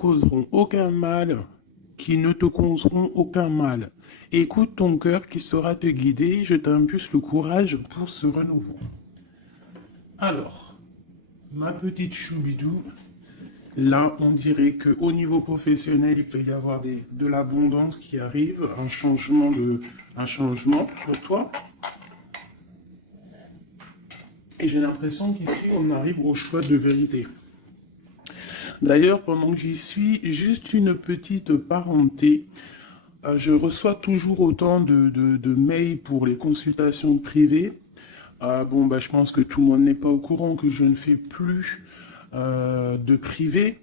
causeront aucun mal, qui ne te causeront aucun mal. Écoute ton cœur qui saura te guider, je t'impulse le courage pour ce renouveau. Alors, ma petite choubidou, là, on dirait qu'au niveau professionnel, il peut y avoir de l'abondance qui arrive, un changement pour toi. Et j'ai l'impression qu'ici, on arrive au choix de vérité. D'ailleurs, pendant que j'y suis, juste une petite parenté. Je reçois toujours autant de mails pour les consultations privées. Je pense que tout le monde n'est pas au courant que je ne fais plus de privé.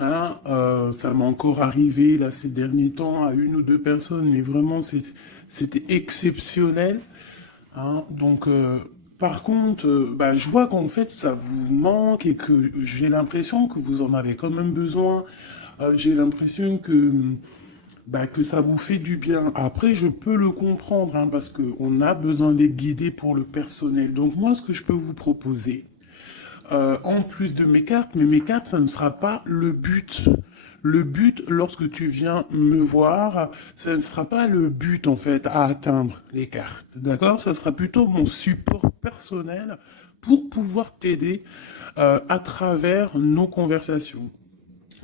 Hein, ça m'est encore arrivé là ces derniers temps à une ou deux personnes, mais vraiment c'était exceptionnel. Hein, par contre, je vois qu'en fait ça vous manque et que j'ai l'impression que vous en avez quand même besoin. J'ai l'impression que ça vous fait du bien. Après, je peux le comprendre, hein, parce qu'on a besoin d'être guidé pour le personnel. Donc moi, ce que je peux vous proposer, en plus de mes cartes, mais mes cartes, ça ne sera pas le but. Le but, lorsque tu viens me voir, ça ne sera pas le but, en fait, à atteindre les cartes. D'accord? Ça sera plutôt mon support personnel pour pouvoir t'aider à travers nos conversations.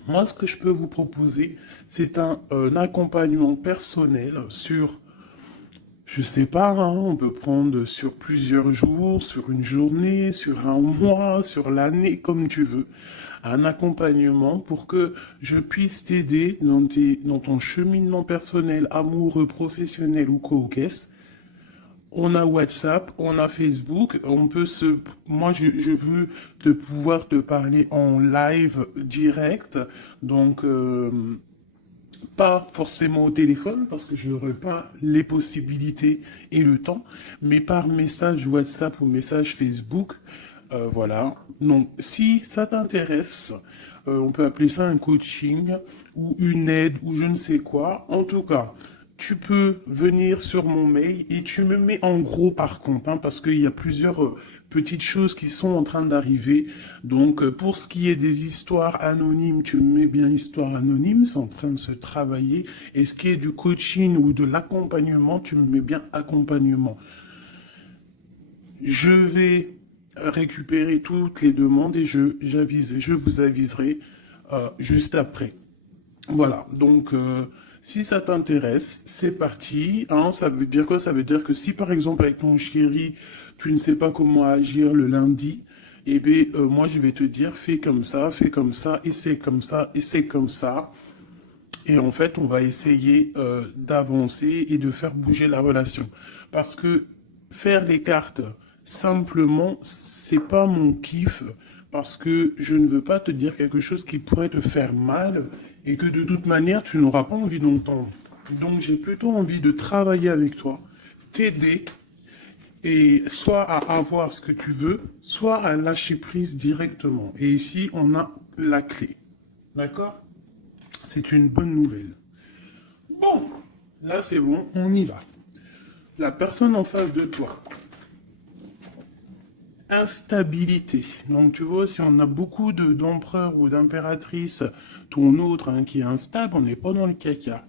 Moi, ce que je peux vous proposer, c'est un accompagnement personnel sur, je sais pas, hein, on peut prendre sur plusieurs jours, sur une journée, sur un mois, sur l'année, comme tu veux. Un accompagnement pour que je puisse t'aider dans ton cheminement personnel, amoureux, professionnel ou co-caisse. On a WhatsApp, on a Facebook, moi je veux pouvoir te parler en live direct, donc pas forcément au téléphone parce que je n'aurai pas les possibilités et le temps, mais par message WhatsApp ou message Facebook, voilà. Donc si ça t'intéresse, on peut appeler ça un coaching ou une aide ou je ne sais quoi. En tout cas, tu peux venir sur mon mail et tu me mets en gros par contre, hein, parce qu'il y a plusieurs petites choses qui sont en train d'arriver. Donc pour ce qui est des histoires anonymes, tu me mets bien histoire anonyme, c'est en train de se travailler. Et ce qui est du coaching ou de l'accompagnement, tu me mets bien accompagnement. Je vais récupérer toutes les demandes et je vous aviserai juste après. Voilà, donc si ça t'intéresse, c'est parti. Hein, ça veut dire quoi? Ça veut dire que si par exemple avec ton chéri, tu ne sais pas comment agir le lundi, eh bien moi je vais te dire fais comme ça, et c'est comme ça, et c'est comme ça. Et en fait, on va essayer d'avancer et de faire bouger la relation. Parce que faire les cartes simplement, c'est pas mon kiff. Parce que je ne veux pas te dire quelque chose qui pourrait te faire mal et que de toute manière, tu n'auras pas envie d'entendre. Donc, j'ai plutôt envie de travailler avec toi, t'aider et soit à avoir ce que tu veux, soit à lâcher prise directement. Et ici, on a la clé. D'accord? C'est une bonne nouvelle. Bon, là c'est bon, on y va. La personne en face de toi. Instabilité. Donc tu vois, si on a beaucoup d'empereurs ou d'impératrices, ton autre hein, qui est instable, on n'est pas dans le caca.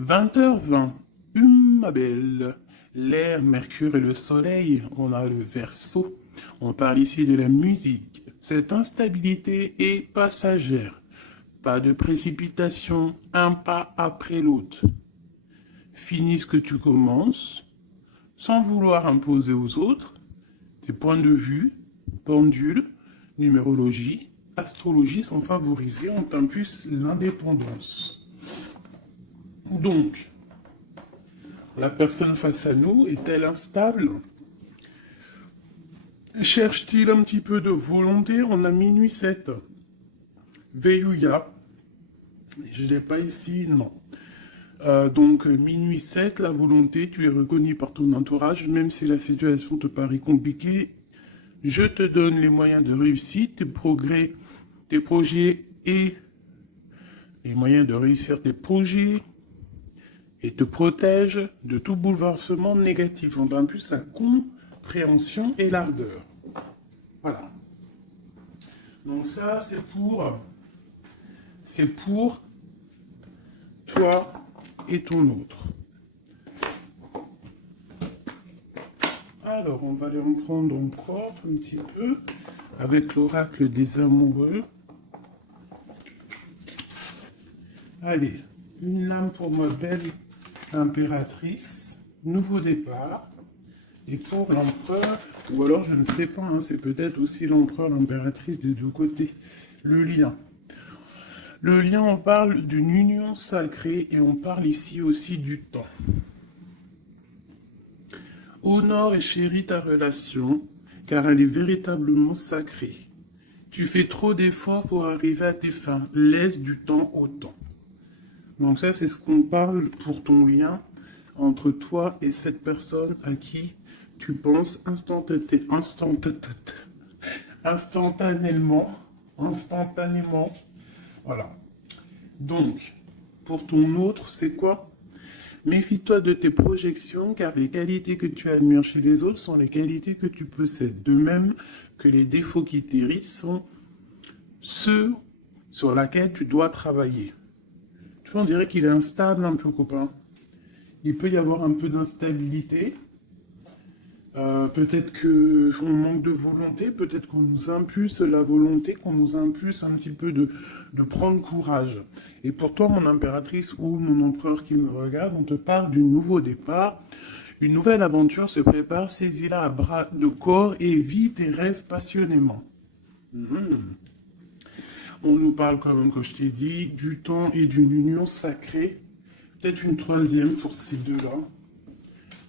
20h20, ma belle. L'air, Mercure et le Soleil, on a le Verseau. On parle ici de la musique. Cette instabilité est passagère. Pas de précipitation, un pas après l'autre. Finis ce que tu commences, sans vouloir imposer aux autres tes points de vue, pendule, numérologie, astrologie sont favorisés, on t'impulse l'indépendance. Donc, la personne face à nous est-elle instable? Cherche-t-il un petit peu de volonté? On a minuit 7. Veillouya. Je ne l'ai pas ici, non. Donc, minuit 7, la volonté, tu es reconnu par ton entourage, même si la situation te paraît compliquée. Je te donne les moyens de réussite, tes progrès, tes projets et les moyens de réussir tes projets et te protège de tout bouleversement négatif. On a plus la compréhension et l'ardeur. Voilà. Donc ça, c'est pour c'est pour toi et ton autre. Alors, on va aller en prendre encore un petit peu avec l'oracle des amoureux. Allez, une lame pour ma belle impératrice, nouveau départ. Et pour l'empereur, ou alors je ne sais pas, hein, c'est peut-être aussi l'empereur, l'impératrice des deux côtés. Le lien. Le lien, on parle d'une union sacrée et on parle ici aussi du temps. Honore et chéris ta relation, car elle est véritablement sacrée. Tu fais trop d'efforts pour arriver à tes fins. Laisse du temps au temps. Donc ça, c'est ce qu'on parle pour ton lien entre toi et cette personne à qui tu penses instantanément. Voilà. Donc, pour ton autre, c'est quoi? Méfie-toi de tes projections, car les qualités que tu admires chez les autres sont les qualités que tu possèdes. De même que les défauts qui t'irritent sont ceux sur lesquels tu dois travailler. Tu vois, on dirait qu'il est instable un peu, copain. Il peut y avoir un peu d'instabilité. Peut-être qu'on manque de volonté, peut-être qu'on nous impulse la volonté, qu'on nous impulse un petit peu de prendre courage. Et pour toi, mon impératrice ou mon empereur qui me regarde, on te parle d'un nouveau départ. Une nouvelle aventure se prépare, saisis-la à bras de corps et vis tes rêves passionnément. On nous parle quand même, comme je t'ai dit, du temps et d'une union sacrée. Peut-être une troisième pour ces deux-là.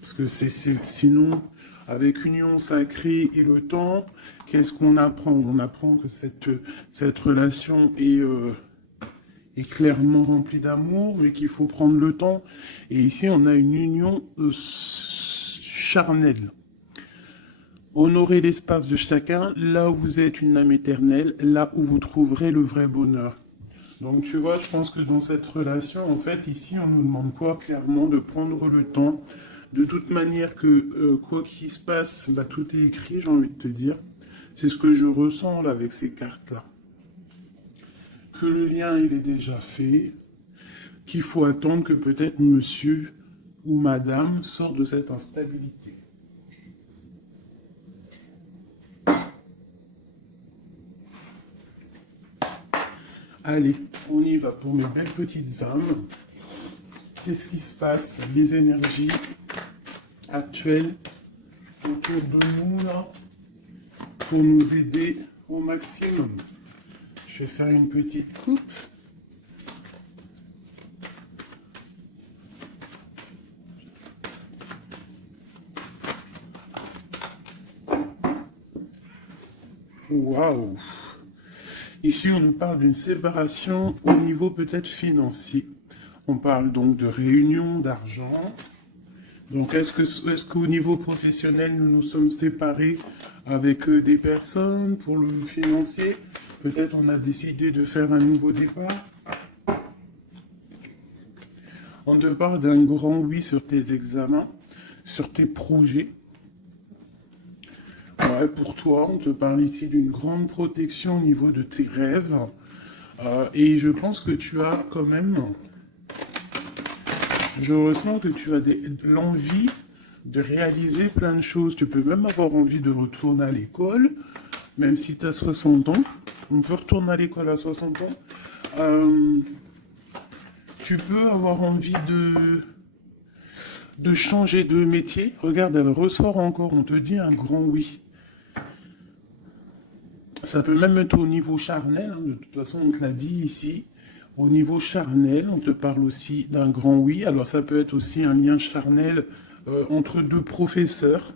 Parce que sinon, avec union sacrée et le temps, qu'est-ce qu'on apprend? On apprend que cette relation est clairement remplie d'amour, mais qu'il faut prendre le temps. Et ici, on a une union charnelle. Honorez l'espace de chacun, là où vous êtes une âme éternelle, là où vous trouverez le vrai bonheur. Donc tu vois, je pense que dans cette relation, en fait, ici, on nous demande quoi? Clairement, de prendre le temps. De toute manière que quoi qu'il se passe, bah, tout est écrit, j'ai envie de te dire. C'est ce que je ressens là avec ces cartes-là. Que le lien, il est déjà fait, qu'il faut attendre que peut-être monsieur ou madame sorte de cette instabilité. Allez, on y va pour mes belles petites âmes. Qu'est-ce qui se passe? Les énergies actuelles autour de nous là, pour nous aider au maximum. Je vais faire une petite coupe. Waouh! Ici, on nous parle d'une séparation au niveau peut-être financier. On parle donc de réunion d'argent. Donc, est-ce qu'au niveau professionnel, nous nous sommes séparés avec des personnes pour le financier? Peut-être on a décidé de faire un nouveau départ. On te parle d'un grand oui sur tes examens, sur tes projets. Ouais, pour toi, on te parle ici d'une grande protection au niveau de tes rêves. Et je pense que tu as quand même... Je ressens que tu as l'envie de réaliser plein de choses. Tu peux même avoir envie de retourner à l'école, même si tu as 60 ans. On peut retourner à l'école à 60 ans. Tu peux avoir envie de changer de métier. Regarde, elle ressort encore. On te dit un grand oui. Ça peut même être au niveau charnel, hein. De toute façon, on te l'a dit ici. Au niveau charnel, on te parle aussi d'un grand oui. Alors, ça peut être aussi un lien charnel entre deux professeurs,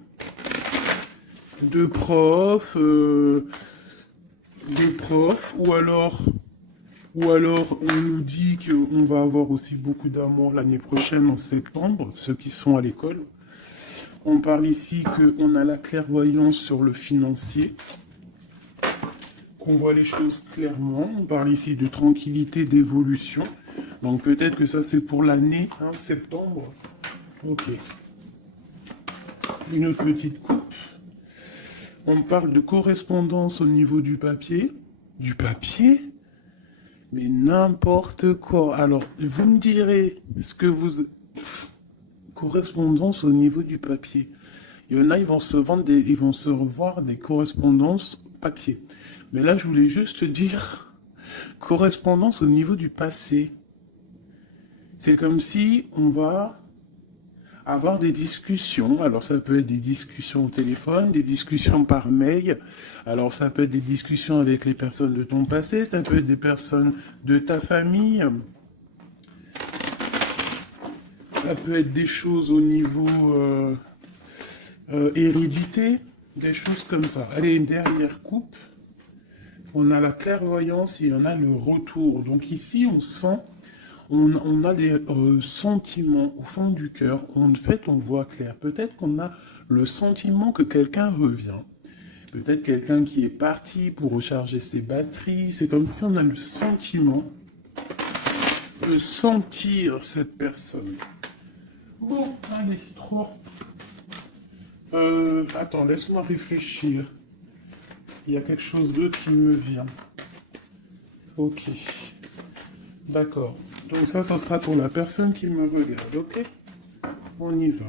deux profs, ou alors on nous dit qu'on va avoir aussi beaucoup d'amour l'année prochaine en septembre, ceux qui sont à l'école. On parle ici qu'on a la clairvoyance sur le financier, qu'on voit les choses clairement. On parle ici de tranquillité, d'évolution. Donc peut-être que ça c'est pour l'année, hein, septembre. Ok. Une autre petite coupe. On parle de correspondance au niveau du papier. Du papier? Mais n'importe quoi. Alors, vous me direz ce que vous... Correspondance au niveau du papier. Il y en a, ils vont se vendre ils vont se revoir des correspondances papier. Mais là, je voulais juste dire correspondance au niveau du passé. C'est comme si on va avoir des discussions. Alors, ça peut être des discussions au téléphone, des discussions par mail. Alors, ça peut être des discussions avec les personnes de ton passé, ça peut être des personnes de ta famille. Ça peut être des choses au niveau hérédité, des choses comme ça. Allez, une dernière coupe. On a la clairvoyance et on a le retour. Donc ici, on sent, on a des sentiments au fond du cœur. En fait, on voit clair. Peut-être qu'on a le sentiment que quelqu'un revient. Peut-être quelqu'un qui est parti pour recharger ses batteries. C'est comme si on a le sentiment de sentir cette personne. Bon, allez, 3. Attends, laisse-moi réfléchir. Il y a quelque chose d'autre qui me vient. Ok. D'accord. Donc ça sera pour la personne qui me regarde, ok? On y va.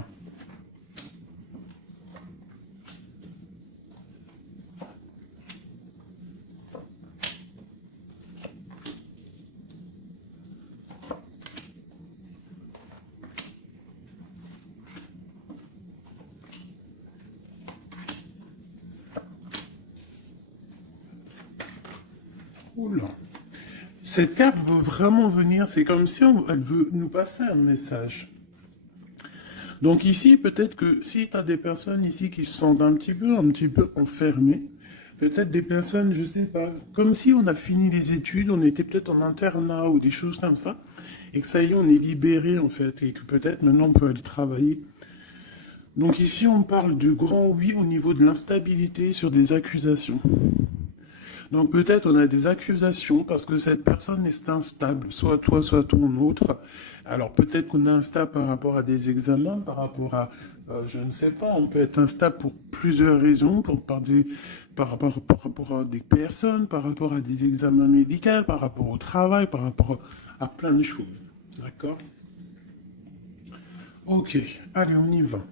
Oula. Cette carte veut vraiment venir, c'est comme si elle veut nous passer un message. Donc ici, peut-être que si tu as des personnes ici qui se sentent un petit peu enfermées, peut-être des personnes, je sais pas, comme si on a fini les études, on était peut-être en internat ou des choses comme ça, et que ça y est, on est libéré en fait, et que peut-être maintenant on peut aller travailler. Donc ici, on parle de grand oui au niveau de l'instabilité sur des accusations. Donc peut-être on a des accusations parce que cette personne est instable, soit toi, soit ton autre. Alors peut-être qu'on est instable par rapport à des examens, par rapport à, je ne sais pas, on peut être instable pour plusieurs raisons, par rapport à des personnes, par rapport à des examens médicaux, par rapport au travail, par rapport à plein de choses. D'accord? Ok, allez, on y va.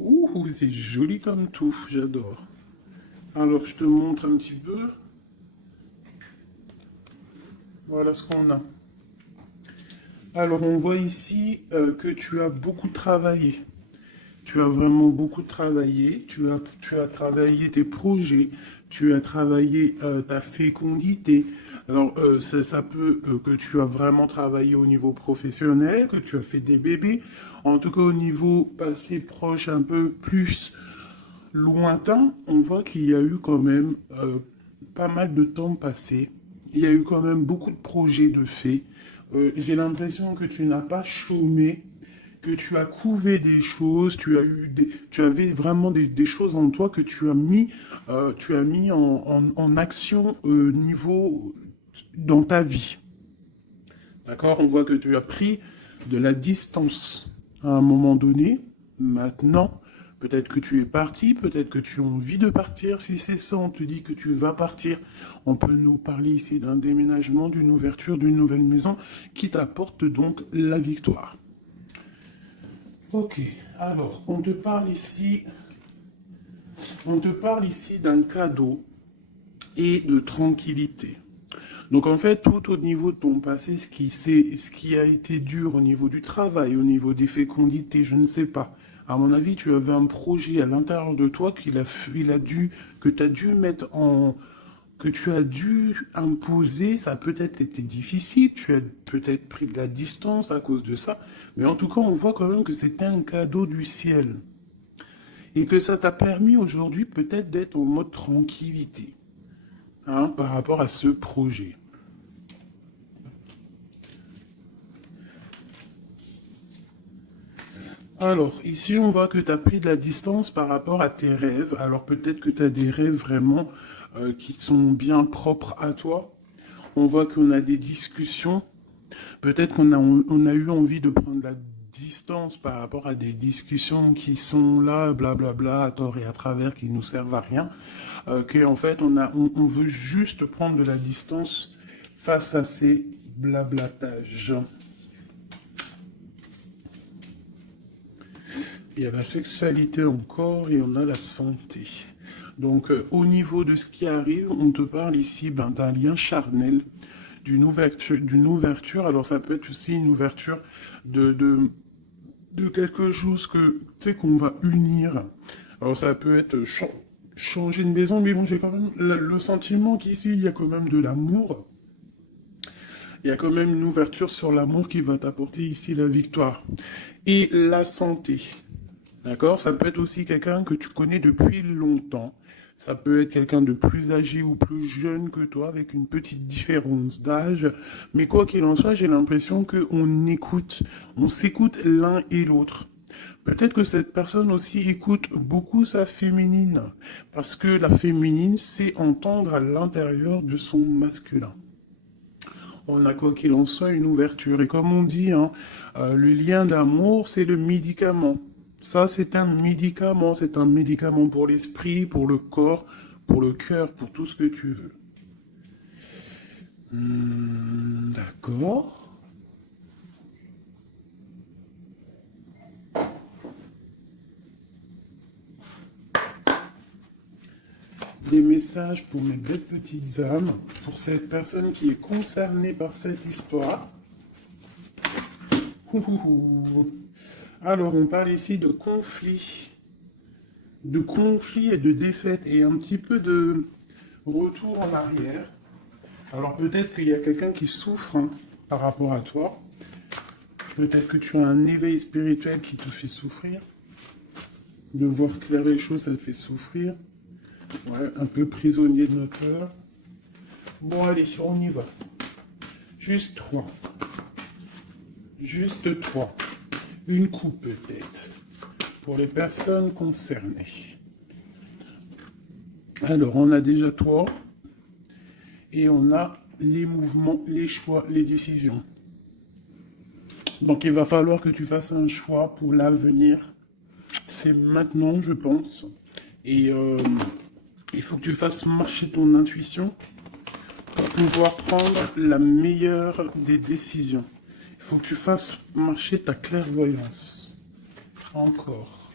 Ouh, c'est joli comme tout, j'adore. Alors, je te montre un petit peu. Voilà ce qu'on a. Alors, on voit ici que tu as beaucoup travaillé. Tu as vraiment beaucoup travaillé. Tu as travaillé tes projets. Tu as travaillé ta fécondité. Alors, ça peut que tu as vraiment travaillé au niveau professionnel, que tu as fait des bébés. En tout cas, au niveau passé proche, un peu plus lointain, on voit qu'il y a eu quand même pas mal de temps passé. Il y a eu quand même beaucoup de projets de faits. J'ai l'impression que tu n'as pas chômé, que tu as couvé des choses, tu avais vraiment des choses en toi que tu as mis en action niveau dans ta vie. D'accord? On voit que tu as pris de la distance à un moment donné. Maintenant, peut-être que tu es parti, peut-être que tu as envie de partir. Si c'est ça, on te dit que tu vas partir. On peut nous parler ici d'un déménagement, d'une ouverture, d'une nouvelle maison qui t'apporte donc la victoire. Ok, alors on te parle ici d'un cadeau et de tranquillité. Donc en fait, tout au niveau de ton passé, ce qui a été dur au niveau du travail, au niveau des fécondités, je ne sais pas. À mon avis, tu avais un projet à l'intérieur de toi que tu as dû mettre en, que tu as dû imposer. Ça a peut-être été difficile, tu as peut-être pris de la distance à cause de ça. Mais en tout cas, on voit quand même que c'était un cadeau du ciel. Et que ça t'a permis aujourd'hui peut-être d'être en mode tranquillité, hein, par rapport à ce projet. Alors, ici, on voit que tu as pris de la distance par rapport à tes rêves. Alors, peut-être que tu as des rêves vraiment qui sont bien propres à toi. On voit qu'on a des discussions. Peut-être qu'on a eu envie de prendre distance par rapport à des discussions qui sont là, blablabla, à tort et à travers, qui nous servent à rien, qu'en fait on veut juste prendre de la distance face à ces blablatages. Il y a la sexualité encore et on a la santé. Donc au niveau de ce qui arrive, on te parle ici d'un lien charnel, d'une ouverture. Alors ça peut être aussi une ouverture de quelque chose que tu sais qu'on va unir. Alors ça peut être changer de maison, mais bon, j'ai quand même le sentiment qu'ici il y a quand même de l'amour. Il y a quand même une ouverture sur l'amour qui va t'apporter ici la victoire. Et la santé. D'accord? Ça peut être aussi quelqu'un que tu connais depuis longtemps. Ça peut être quelqu'un de plus âgé ou plus jeune que toi, avec une petite différence d'âge. Mais quoi qu'il en soit, j'ai l'impression on s'écoute l'un et l'autre. Peut-être que cette personne aussi écoute beaucoup sa féminine. Parce que la féminine sait entendre à l'intérieur de son masculin. On a quoi qu'il en soit une ouverture. Et comme on dit, hein, le lien d'amour, c'est le médicament. Ça, c'est un médicament. C'est un médicament pour l'esprit, pour le corps, pour le cœur, pour tout ce que tu veux. D'accord. Des messages pour mes belles petites âmes, pour cette personne qui est concernée par cette histoire. Alors, on parle ici de conflit et de défaite et un petit peu de retour en arrière. Alors, peut-être qu'il y a quelqu'un qui souffre hein, par rapport à toi. Peut-être que tu as un éveil spirituel qui te fait souffrir. De voir clair les choses, ça te fait souffrir. Ouais, un peu prisonnier de notre cœur. Bon, allez, on y va. Juste 3. Juste 3. Une coupe peut-être. Pour les personnes concernées. Alors, on a déjà 3. Et on a les mouvements, les choix, les décisions. Donc, il va falloir que tu fasses un choix pour l'avenir. C'est maintenant, je pense. Et il faut que tu fasses marcher ton intuition pour pouvoir prendre la meilleure des décisions. Il faut que tu fasses marcher ta clairvoyance. Encore.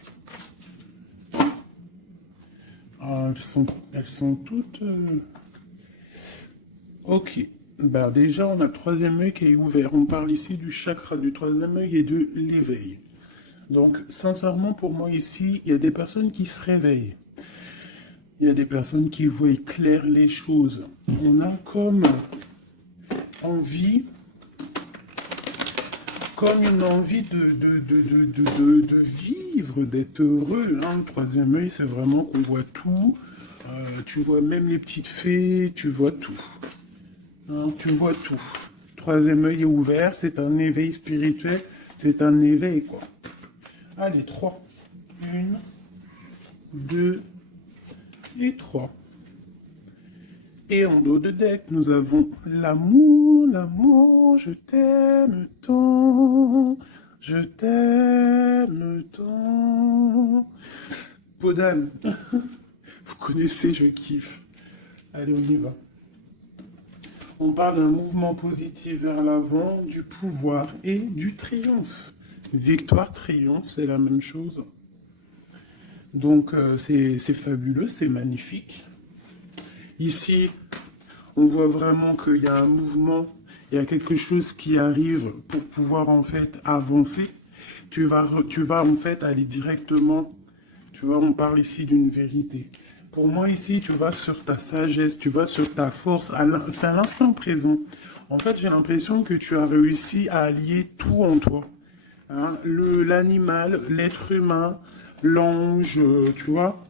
Ah, elles sont toutes... Ok. Bah déjà, on a le troisième œil qui est ouvert. On parle ici du chakra du troisième œil et de l'éveil. Donc, sincèrement, pour moi ici, il y a des personnes qui se réveillent. Il y a des personnes qui voient clair les choses. On a comme envie, comme une envie de vivre, d'être heureux. Hein. Le troisième œil, c'est vraiment qu'on voit tout. Tu vois même les petites fées, tu vois tout. Hein, tu vois tout. Troisième œil est ouvert, c'est un éveil spirituel, c'est un éveil, quoi. Allez, 3. 1, 2 et 3. Et en dos de deck, nous avons l'amour, l'amour, je t'aime tant, je t'aime tant. Podane, vous connaissez, je kiffe. Allez, on y va. On parle d'un mouvement positif vers l'avant, du pouvoir et du triomphe. Victoire, triomphe, c'est la même chose. Donc c'est fabuleux, c'est magnifique. Ici, on voit vraiment qu'il y a un mouvement, il y a quelque chose qui arrive pour pouvoir en fait avancer. Tu vas en fait aller directement, tu vois, on parle ici d'une vérité. Pour moi ici, tu vas sur ta sagesse, tu vas sur ta force, c'est à l'instant présent. En fait, j'ai l'impression que tu as réussi à allier tout en toi. Hein, l'animal, l'être humain, l'ange, tu vois.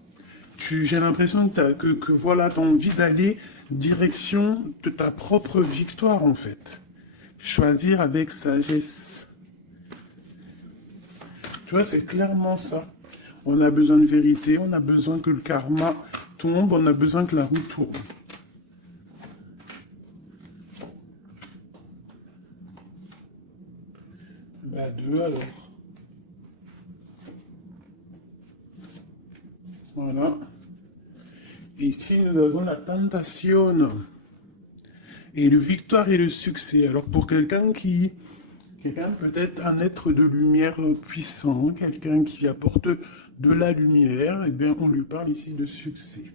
J'ai l'impression que voilà, tu as envie d'aller direction de ta propre victoire, en fait. Choisir avec sagesse. Tu vois, c'est clairement ça. On a besoin de vérité, on a besoin que le karma tombe, on a besoin que la roue tourne. Bah, 2 alors. Voilà. Et ici, nous avons la tentation. Et le victoire et le succès. Alors pour quelqu'un peut-être un être de lumière puissant, quelqu'un qui apporte de la lumière, eh bien on lui parle ici de succès.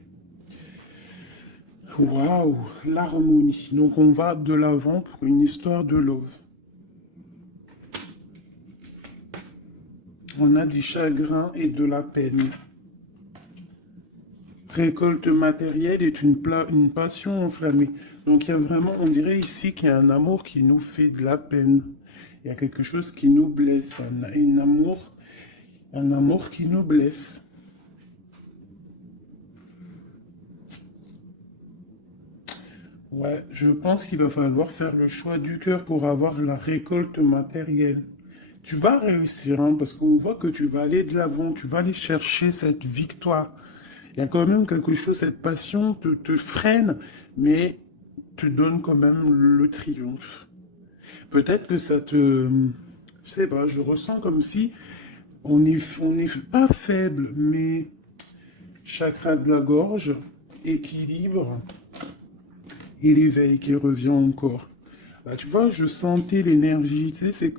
Waouh, l'harmonie. Donc on va de l'avant pour une histoire de love. On a du chagrin et de la peine. Récolte matérielle est une passion enflammée. Donc il y a vraiment, on dirait ici qu'il y a un amour qui nous fait de la peine. Il y a quelque chose qui nous blesse, un amour qui nous blesse. Ouais, je pense qu'il va falloir faire le choix du cœur pour avoir la récolte matérielle. Tu vas réussir, hein, parce qu'on voit que tu vas aller de l'avant, tu vas aller chercher cette victoire. Il y a quand même quelque chose, cette passion te freine, mais te donne quand même le triomphe. Peut-être que ça te... Je sais pas, je ressens comme si on est pas faible, mais chakra de la gorge, équilibre, et l'éveil qui revient encore. Bah, tu vois, je sentais l'énergie, tu sais, c'est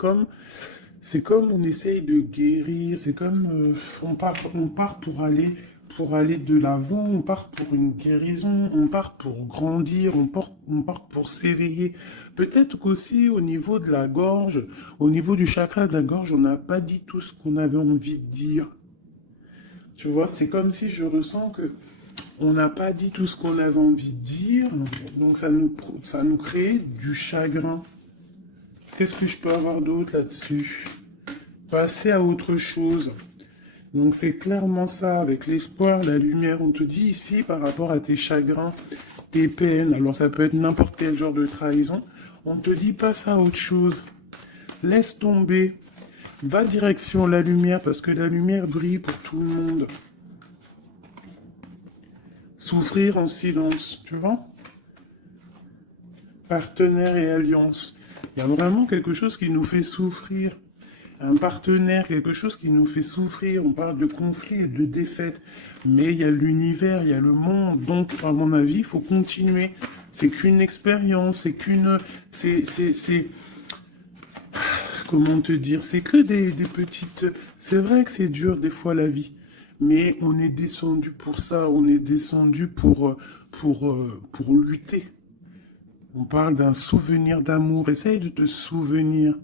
comme on essaye de guérir, c'est comme on part pour aller de l'avant, on part pour une guérison, on part pour grandir, on part pour s'éveiller. Peut-être qu'aussi au niveau de la gorge, au niveau du chakra de la gorge, on n'a pas dit tout ce qu'on avait envie de dire. Tu vois, c'est comme si je ressens que on n'a pas dit tout ce qu'on avait envie de dire, donc ça nous crée du chagrin. Qu'est-ce que je peux avoir d'autre là-dessus? Passer à autre chose. Donc c'est clairement ça, avec l'espoir, la lumière. On te dit ici, par rapport à tes chagrins, tes peines, alors ça peut être n'importe quel genre de trahison, on te dit passe à autre chose. Laisse tomber. Va direction la lumière, parce que la lumière brille pour tout le monde. Souffrir en silence, tu vois? Partenaire et alliance. Il y a vraiment quelque chose qui nous fait souffrir. Un partenaire, quelque chose qui nous fait souffrir. On parle de conflit et de défaite. Mais il y a l'univers, il y a le monde. Donc, à mon avis, il faut continuer. C'est qu'une expérience, c'est qu'une... C'est... Comment te dire? C'est que des petites... C'est vrai que c'est dur des fois la vie. Mais on est descendu pour ça. On est descendu pour lutter. On parle d'un souvenir d'amour. Essaye de te souvenir.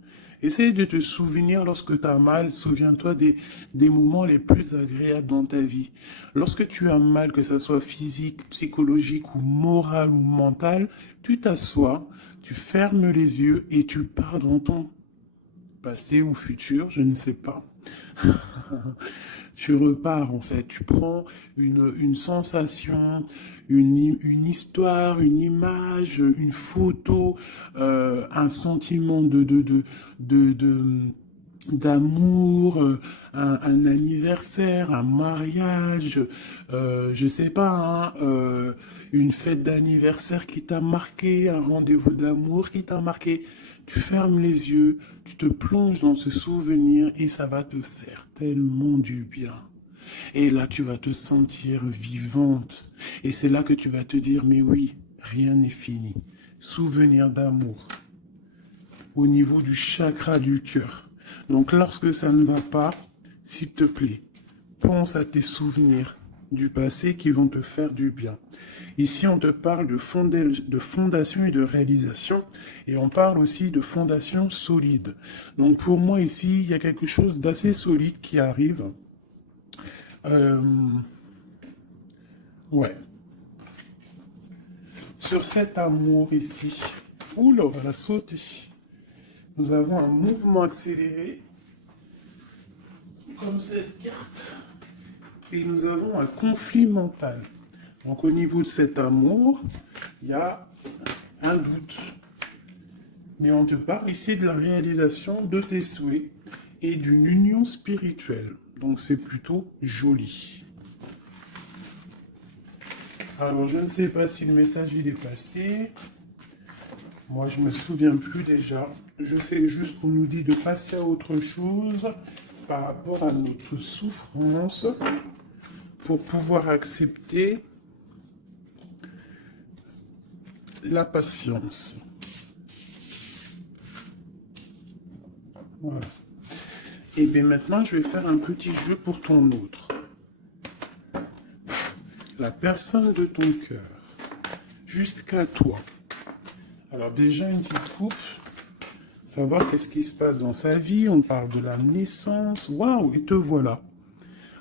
Essaye de te souvenir lorsque tu as mal. Souviens-toi des moments les plus agréables dans ta vie. Lorsque tu as mal, que ce soit physique, psychologique ou moral ou mental, tu t'assois, tu fermes les yeux et tu pars dans ton passé ou futur, je ne sais pas. Tu repars en fait, tu prends une sensation, une histoire, une image, une photo, un sentiment d'amour, un anniversaire, un mariage, je sais pas, hein, une fête d'anniversaire qui t'a marqué, un rendez-vous d'amour qui t'a marqué. Tu fermes les yeux, tu te plonges dans ce souvenir et ça va te faire tellement du bien. Et là, tu vas te sentir vivante. Et c'est là que tu vas te dire, mais oui, rien n'est fini. Souvenir d'amour au niveau du chakra du cœur. Donc lorsque ça ne va pas, s'il te plaît, pense à tes souvenirs du passé qui vont te faire du bien. Ici, on te parle de fondation et de réalisation, et on parle aussi de fondation solide. Donc pour moi ici, il y a quelque chose d'assez solide qui arrive. Ouais. Sur cet amour ici, oula, on va la sauter. Nous avons un mouvement accéléré, comme cette carte, et nous avons un conflit mental. Donc au niveau de cet amour, il y a un doute. Mais on te parle ici de la réalisation de tes souhaits et d'une union spirituelle. Donc c'est plutôt joli. Alors je ne sais pas si le message il est passé. Moi je me souviens plus déjà. Je sais juste qu'on nous dit de passer à autre chose par rapport à notre souffrance. pour pouvoir accepter la patience. Voilà. Et bien maintenant, je vais faire un petit jeu pour ton autre. La personne de ton cœur, jusqu'à toi. Alors déjà, une petite coupe, savoir qu'est-ce qui se passe dans sa vie. On parle de la naissance. Waouh, et te voilà.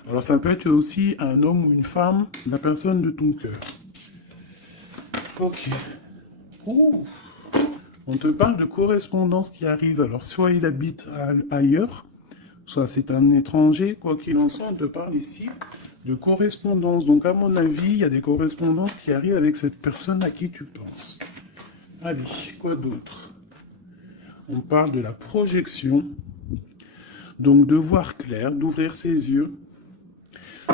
Alors ça peut être aussi un homme ou une femme, la personne de ton cœur. Ok. Ouh. On te parle de correspondance qui arrive. Alors soit il habite ailleurs, soit c'est un étranger, quoi qu'il en soit, on te parle ici de correspondance. Donc à mon avis, il y a des correspondances qui arrivent avec cette personne à qui tu penses. Allez, quoi d'autre? On parle de la projection. Donc de voir clair, d'ouvrir ses yeux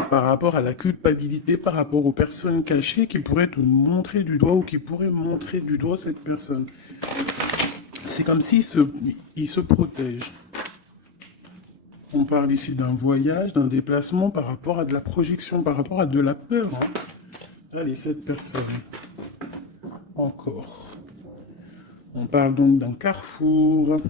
par rapport à la culpabilité, par rapport aux personnes cachées qui pourraient te montrer du doigt ou qui pourraient montrer du doigt cette personne. C'est comme s'il se protège. On parle ici d'un voyage, d'un déplacement par rapport à de la projection, par rapport à de la peur. Hein. Allez, cette personne. Encore. On parle donc d'un carrefour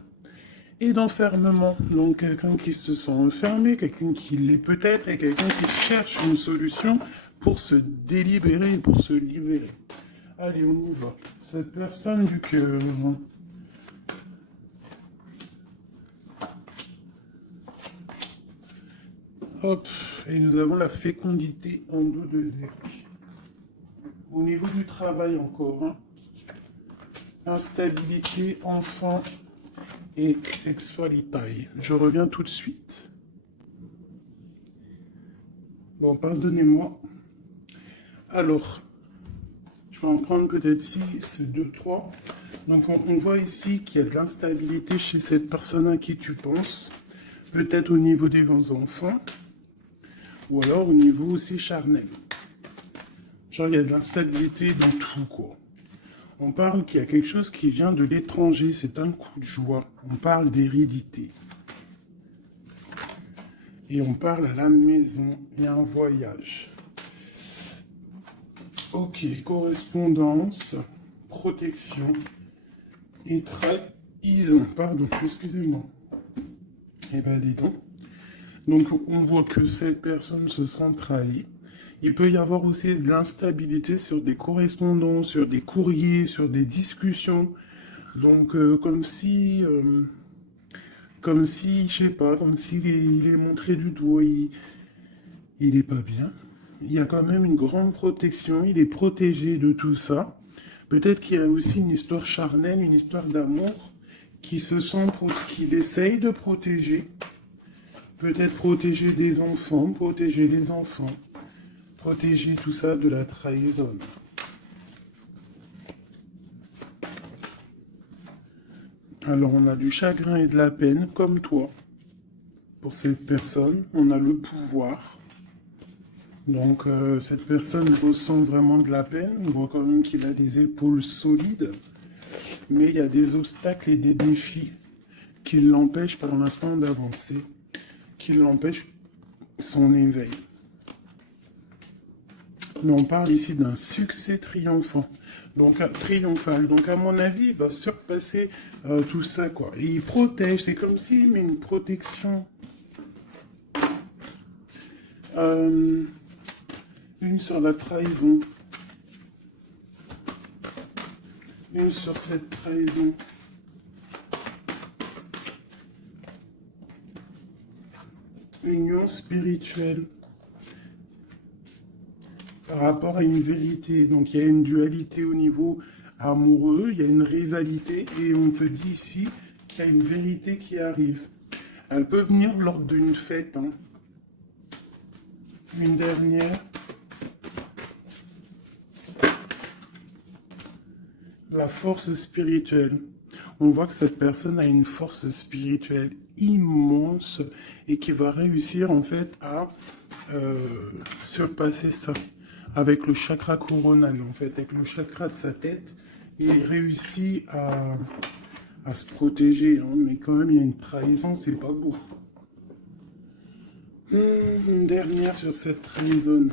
et d'enfermement. Donc quelqu'un qui se sent enfermé, quelqu'un qui l'est peut-être, et quelqu'un qui cherche une solution pour se délibérer, pour se libérer. Allez, on y va. Cette personne du cœur. Hop, et nous avons la fécondité en dos de deck. Au niveau du travail encore, hein. Instabilité, enfant et sexualité. Je reviens tout de suite. Bon, pardonnez-moi. Alors, je vais en prendre peut-être 6, 2, 3. Donc, on voit ici qu'il y a de l'instabilité chez cette personne à qui tu penses. Peut-être au niveau des enfants. Ou alors au niveau aussi charnel. Genre, il y a de l'instabilité dans tout, quoi. On parle qu'il y a quelque chose qui vient de l'étranger. C'est un coup de joie. On parle d'hérédité. Et on parle à la maison. Il y a un voyage. Ok, correspondance, protection et trahison. Pardon, excusez-moi. Eh ben, dis donc. Donc, on voit que cette personne se sent trahie. Il peut y avoir aussi de l'instabilité sur des correspondances, sur des courriers, sur des discussions. Donc, comme si, je sais pas, comme s'il il est montré du doigt, il est pas bien. Il y a quand même une grande protection, il est protégé de tout ça. Peut-être qu'il y a aussi une histoire charnelle, une histoire d'amour qui se sent, qu'il essaye de protéger. Peut-être protéger des enfants, protéger les enfants, protéger tout ça de la trahison. Alors on a du chagrin et de la peine, comme toi. Pour cette personne, on a le pouvoir. Donc cette personne ressent vraiment de la peine. On voit quand même qu'il a des épaules solides. Mais il y a des obstacles et des défis qui l'empêchent pour l'instant d'avancer, qui l'empêchent son éveil. Mais on parle ici d'un succès triomphant, donc triomphal. Donc à mon avis, il va surpasser tout ça, quoi. Et il protège, c'est comme s'il met une protection. Une sur la trahison. Une sur cette trahison. Union spirituelle. Par rapport à une vérité. Donc il y a une dualité au niveau amoureux, il y a une rivalité, et on te dit ici qu'il y a une vérité qui arrive. Elle peut venir lors d'une fête. Hein. Une dernière. La force spirituelle. On voit que cette personne a une force spirituelle immense et qui va réussir en fait à surpasser ça avec le chakra coronal, en fait, avec le chakra de sa tête. Il réussit à se protéger, hein, mais quand même il y a une trahison, c'est pas beau. Une dernière sur cette trahison.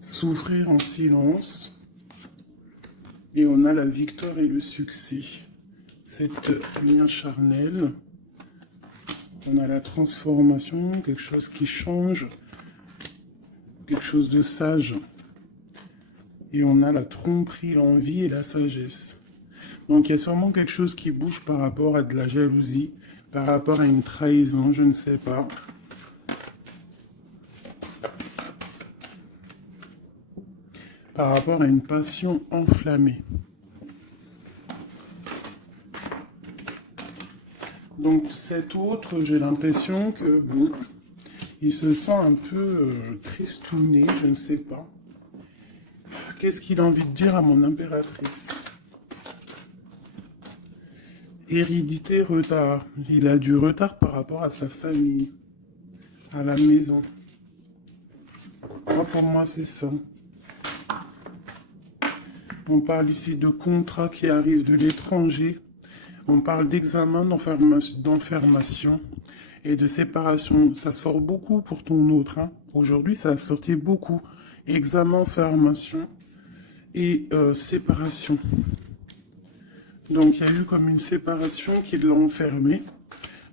Souffrir en silence. Et on a la victoire et le succès. Cet lien charnel. On a la transformation, quelque chose qui change. Quelque chose de sage. Et on a la tromperie, l'envie et la sagesse. Donc il y a sûrement quelque chose qui bouge par rapport à de la jalousie, par rapport à une trahison, je ne sais pas. Par rapport à une passion enflammée. Donc cet autre, j'ai l'impression que, bon, il se sent un peu tristouné, je ne sais pas. Qu'est-ce qu'il a envie de dire à mon impératrice? Hérédité, retard. Il a du retard par rapport à sa famille, à la maison. Moi, pour moi, c'est ça. On parle ici de contrats qui arrivent de l'étranger. On parle d'examen, d'enfermation et de séparation. Ça sort beaucoup pour ton autre. Hein. Aujourd'hui, ça a sorti beaucoup. Examen, enfermation et séparation. Donc, il y a eu comme une séparation qui l'a enfermé.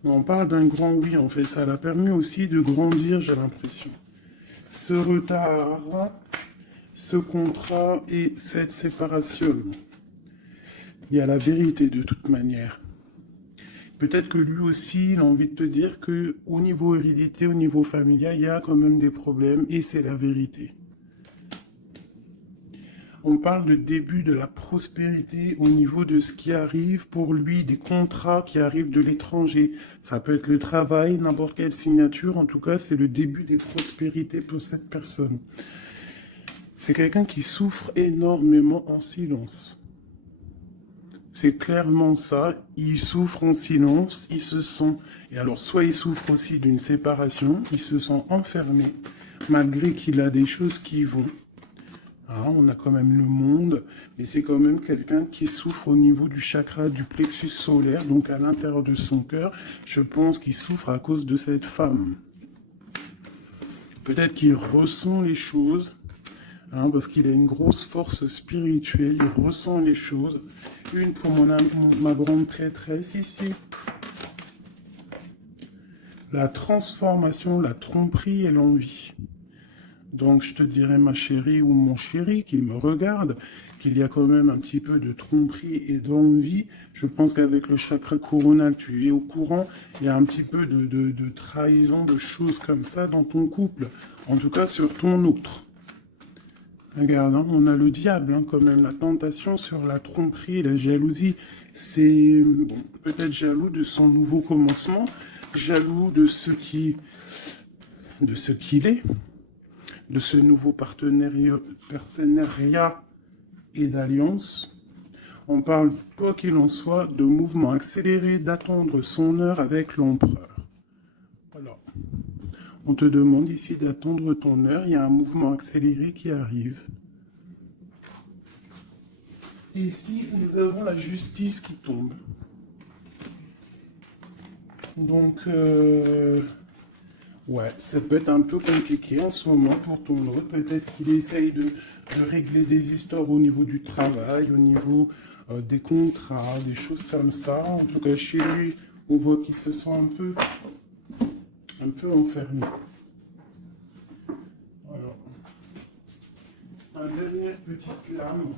On parle d'un grand oui, en fait. Ça l'a permis aussi de grandir, j'ai l'impression. Ce retard, ce contrat et cette séparation. Il y a la vérité de toute manière. Peut-être que lui aussi, il a envie de te dire que au niveau hérédité, au niveau familial, il y a quand même des problèmes et c'est la vérité. On parle de début de la prospérité au niveau de ce qui arrive pour lui, des contrats qui arrivent de l'étranger. Ça peut être le travail, n'importe quelle signature. En tout cas, c'est le début des prospérités pour cette personne. C'est quelqu'un qui souffre énormément en silence. C'est clairement ça. Il souffre en silence. Il se sent... Et alors, soit il souffre aussi d'une séparation. Il se sent enfermé, malgré qu'il a des choses qui vont. Hein, on a quand même le monde, mais c'est quand même quelqu'un qui souffre au niveau du chakra du plexus solaire, donc à l'intérieur de son cœur. Je pense qu'il souffre à cause de cette femme. Peut-être qu'il ressent les choses, hein, parce qu'il a une grosse force spirituelle, il ressent les choses. Une pour ma grande prêtresse ici. La transformation, la tromperie et l'envie. Donc je te dirais, ma chérie ou mon chéri qui me regarde, qu'il y a quand même un petit peu de tromperie et d'envie. Je pense qu'avec le chakra coronal, tu es au courant. Il y a un petit peu de trahison, de choses comme ça dans ton couple. En tout cas, sur ton autre. Regarde, hein, on a le diable, hein, quand même. La tentation sur la tromperie, la jalousie. C'est bon, peut-être jaloux de son nouveau commencement, jaloux de ce qu'il est. De ce nouveau partenariat et d'alliance. On parle, quoi qu'il en soit, de mouvement accéléré, d'attendre son heure avec l'empereur. Voilà. On te demande ici d'attendre ton heure. Il y a un mouvement accéléré qui arrive. Et ici, nous avons la justice qui tombe. Donc, ouais, ça peut être un peu compliqué en ce moment pour ton autre. Peut-être qu'il essaye de régler des histoires au niveau du travail, au niveau des contrats, des choses comme ça. En tout cas, chez lui, on voit qu'il se sent un peu enfermé. Alors, une dernière petite lame,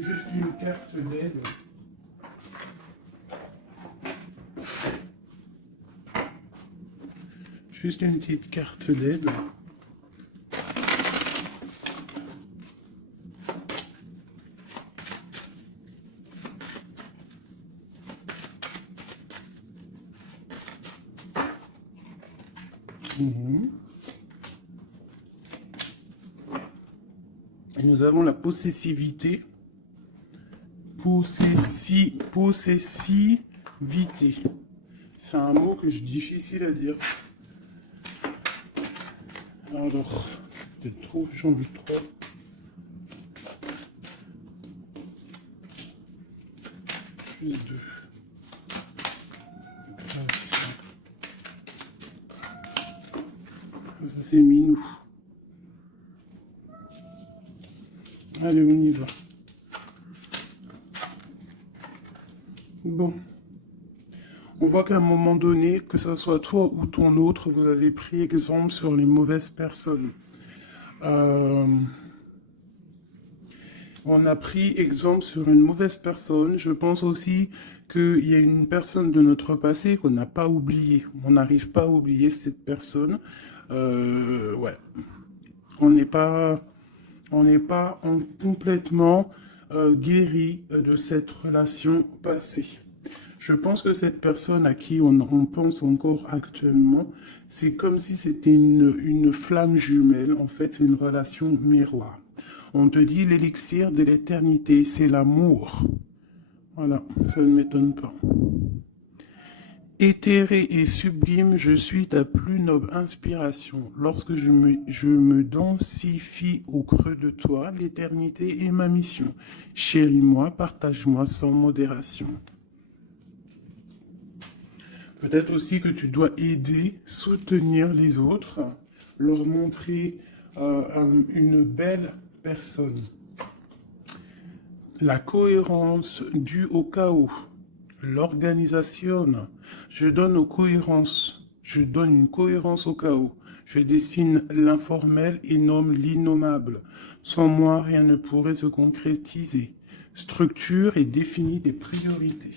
juste une carte d'aide. Juste une petite carte d'aide. Et nous avons la possessivité. Possessivité. C'est un mot que je difficile à dire. Alors, peut-être trop, j'en ai trop. Juste deux. Ça, c'est minou. Allez, on y va. Bon. On voit qu'à un moment donné, que ce soit toi ou ton autre, vous avez pris exemple sur les mauvaises personnes. Euh, on a pris exemple sur une mauvaise personne. Je pense aussi qu'il y a une personne de notre passé qu'on n'a pas oubliée. On n'arrive pas à oublier cette personne. Ouais. On n'est pas, on n'est pas complètement guéri de cette relation passée. Je pense que cette personne à qui on pense encore actuellement, c'est comme si c'était une flamme jumelle. En fait, c'est une relation miroir. On te dit l'élixir de l'éternité, c'est l'amour. Voilà, ça ne m'étonne pas. Éthéré et sublime, je suis ta plus noble inspiration. Lorsque je me densifie au creux de toi, l'éternité est ma mission. Chéris-moi, partage-moi sans modération. Peut-être aussi que tu dois aider, soutenir les autres, leur montrer une belle personne. La cohérence due au chaos. L'organisation. Je donne une cohérence au chaos. Je dessine l'informel et nomme l'innommable. Sans moi, rien ne pourrait se concrétiser. Structure et définis des priorités.